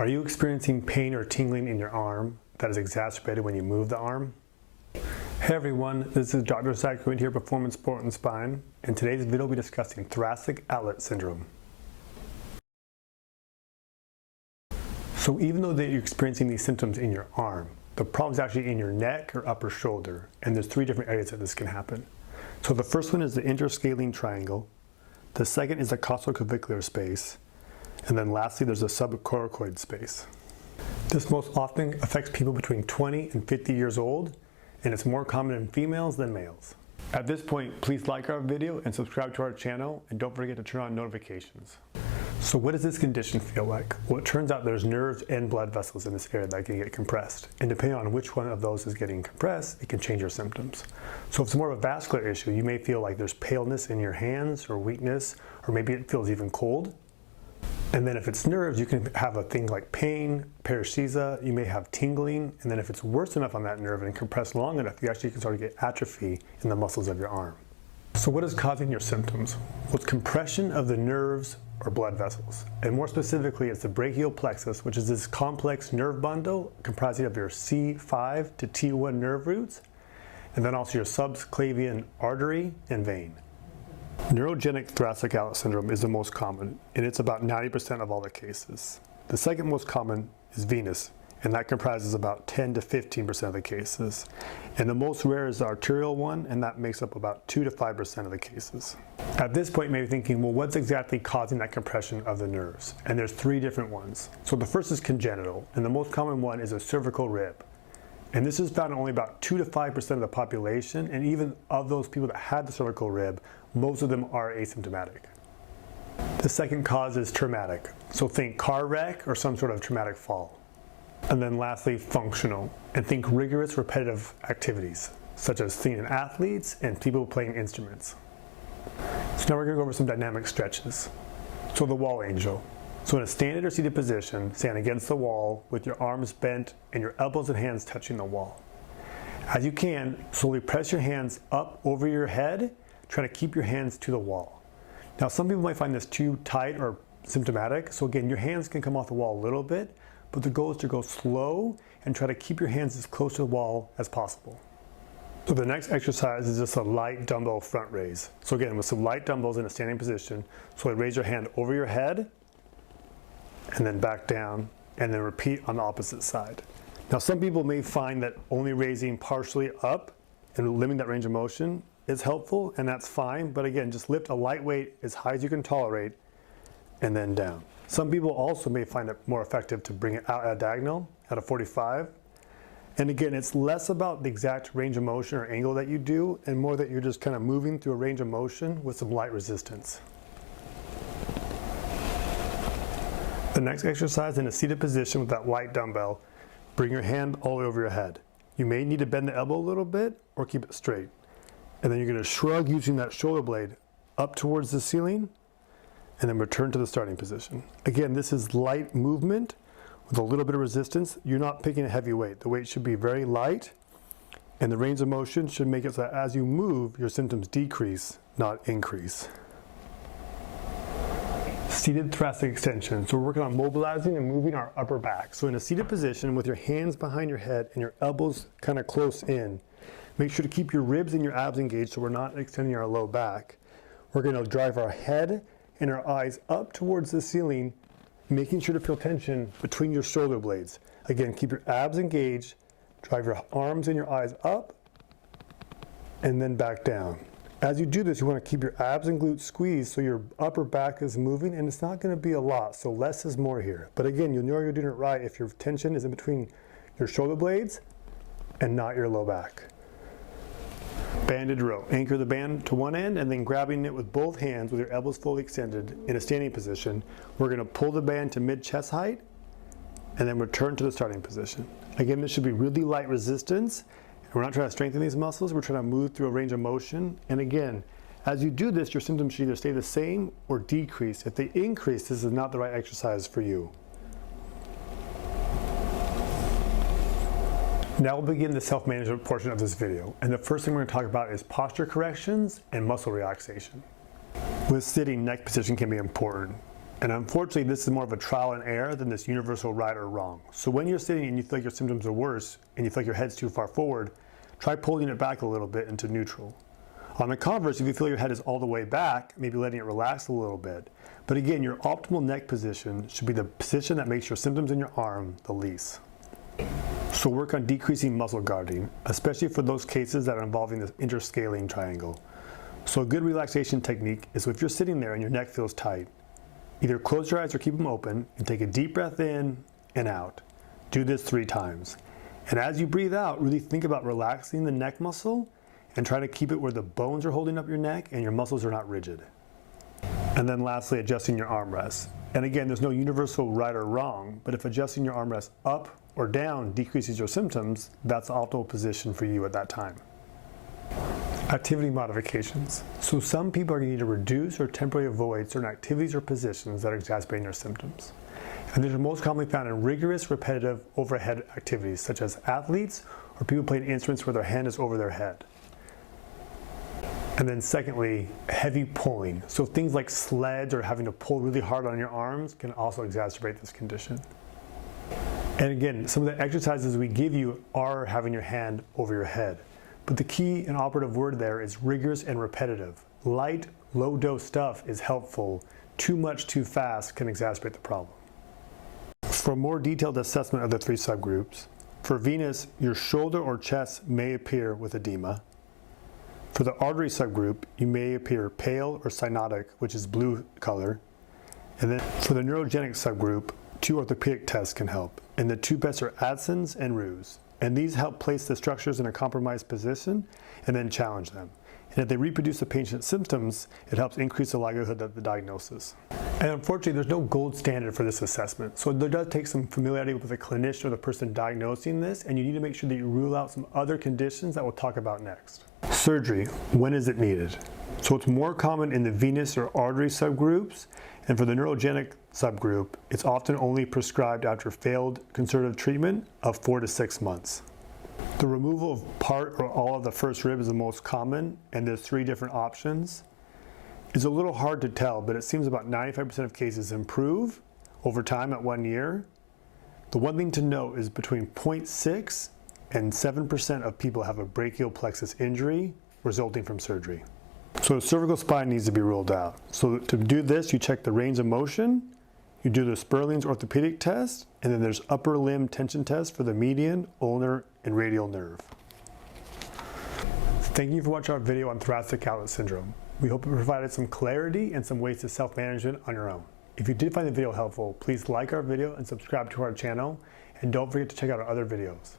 Are you experiencing pain or tingling in your arm that is exacerbated when you move the arm? Hey everyone, this is Dr. Zach here, Performance Sport and Spine. In today's video, we'll be discussing thoracic outlet syndrome. So even though you're experiencing these symptoms in your arm, the problem is actually in your neck or upper shoulder, and there's three different areas that this can happen. So the first one is the interscalene triangle, the second is the costo-clavicular space, and then lastly there's the subcoracoid space. This most often affects people between 20 and 50 years old, and it's more common in females than males. At this point, please like our video and subscribe to our channel, and don't forget to turn on notifications. So what does this condition feel like? Well, it turns out there's nerves and blood vessels in this area that can get compressed, and depending on which one of those is getting compressed, it can change your symptoms. So if it's more of a vascular issue, you may feel like there's paleness in your hands or weakness, or maybe it feels even cold. And then if it's nerves, you can have a thing like pain, paresthesia, you may have tingling, and then if it's worse enough on that nerve and compressed long enough, you actually can start to get atrophy in the muscles of your arm. So what is causing your symptoms? Well, it's compression of the nerves or blood vessels. And more specifically, it's the brachial plexus, which is this complex nerve bundle comprising of your C5 to T1 nerve roots, and then also your subclavian artery and vein. Neurogenic thoracic outlet syndrome is the most common, and it's about 90% of all the cases. The second most common is venous, and that comprises about 10 to 15% of the cases. And the most rare is the arterial one, and that makes up about 2 to 5% of the cases. At this point, you may be thinking, well, what's exactly causing that compression of the nerves? And there's three different ones. So the first is congenital, and the most common one is a cervical rib. And this is found in only about 2 to 5% of the population, and even of those people that had the cervical rib, most of them are asymptomatic. The second cause is traumatic, so think car wreck or some sort of traumatic fall. And then lastly, functional, and think rigorous repetitive activities, such as senior athletes and people playing instruments. So now we're going to go over some dynamic stretches. So the wall angel. So in a standing or seated position, stand against the wall with your arms bent and your elbows and hands touching the wall. As you can, slowly press your hands up over your head, trying to keep your hands to the wall. Now some people might find this too tight or symptomatic, so again, your hands can come off the wall a little bit, but the goal is to go slow and try to keep your hands as close to the wall as possible. So the next exercise is just a light dumbbell front raise. So again, with some light dumbbells in a standing position, so raise your hand over your head, and then back down, and then repeat on the opposite side. Now some people may find that only raising partially up and limiting that range of motion is helpful, and that's fine, but again, just lift a light weight as high as you can tolerate, and then down. Some people also may find it more effective to bring it out at a diagonal at a 45. And again, it's less about the exact range of motion or angle that you do, and more that you're just kind of moving through a range of motion with some light resistance. The next exercise, in a seated position with that light dumbbell, bring your hand all the way over your head. You may need to bend the elbow a little bit or keep it straight. And then you're going to shrug using that shoulder blade up towards the ceiling, and then return to the starting position. Again, this is light movement with a little bit of resistance. You're not picking a heavy weight. The weight should be very light, and the range of motion should make it so that as you move, your symptoms decrease, not increase. Seated thoracic extension. So we're working on mobilizing and moving our upper back. So in a seated position with your hands behind your head and your elbows kind of close in, make sure to keep your ribs and your abs engaged so we're not extending our low back. We're going to drive our head and our eyes up towards the ceiling, making sure to feel tension between your shoulder blades. Again, keep your abs engaged, drive your arms and your eyes up, and then back down. As you do this, you want to keep your abs and glutes squeezed so your upper back is moving, and it's not going to be a lot, so less is more here. But again, you'll know you're doing it right if your tension is in between your shoulder blades and not your low back. Banded row. Anchor the band to one end and then grabbing it with both hands with your elbows fully extended in a standing position. We're going to pull the band to mid-chest height and then return to the starting position. Again, this should be really light resistance. We're not trying to strengthen these muscles, we're trying to move through a range of motion. And again, as you do this, your symptoms should either stay the same or decrease. If they increase, this is not the right exercise for you. Now we'll begin the self-management portion of this video, and the first thing we're going to talk about is posture corrections and muscle relaxation. With sitting, neck position can be important. And unfortunately, this is more of a trial and error than this universal right or wrong. So when you're sitting and you feel like your symptoms are worse and you feel like your head's too far forward, try pulling it back a little bit into neutral. On the converse, if you feel your head is all the way back, maybe letting it relax a little bit. But again, your optimal neck position should be the position that makes your symptoms in your arm the least. So work on decreasing muscle guarding, especially for those cases that are involving this interscaling triangle. So a good relaxation technique is if you're sitting there and your neck feels tight, either close your eyes or keep them open and take a deep breath in and out. Do this 3 times. And as you breathe out, really think about relaxing the neck muscle and try to keep it where the bones are holding up your neck and your muscles are not rigid. And then lastly, adjusting your armrest. And again, there's no universal right or wrong, but if adjusting your armrest up or down decreases your symptoms, that's the optimal position for you at that time. Activity modifications. So some people are going to need to reduce or temporarily avoid certain activities or positions that are exacerbating their symptoms. And these are most commonly found in rigorous, repetitive overhead activities, such as athletes or people playing instruments where their hand is over their head. And then secondly, heavy pulling. So things like sleds or having to pull really hard on your arms can also exacerbate this condition. And again, some of the exercises we give you are having your hand over your head. But the key and operative word there is rigorous and repetitive. Light, low dose stuff is helpful. Too much too fast can exacerbate the problem. For a more detailed assessment of the 3 subgroups, for venous, your shoulder or chest may appear with edema. For the artery subgroup, you may appear pale or cyanotic, which is blue color. And then for the neurogenic subgroup, 2 orthopedic tests can help. And the 2 best are Adson's and Roux. And these help place the structures in a compromised position and then challenge them. And if they reproduce the patient's symptoms, it helps increase the likelihood of the diagnosis. And unfortunately, there's no gold standard for this assessment. So there does take some familiarity with the clinician or the person diagnosing this, and you need to make sure that you rule out some other conditions that we'll talk about next. Surgery, when is it needed? So it's more common in the venous or artery subgroups, and for the neurogenic subgroup, it's often only prescribed after failed conservative treatment of 4 to 6 months. The removal of part or all of the first rib is the most common, and there's 3 different options. It's a little hard to tell, but it seems about 95% of cases improve over time at 1 year. The one thing to note is between 0.6 and 7% of people have a brachial plexus injury resulting from surgery. So the cervical spine needs to be ruled out. So to do this, you check the range of motion, you do the Sperling's orthopedic test, and then there's upper limb tension test for the median, ulnar, and radial nerve. Thank you for watching our video on thoracic outlet syndrome. We hope it provided some clarity and some ways to self-management on your own. If you did find the video helpful, please like our video and subscribe to our channel, and don't forget to check out our other videos.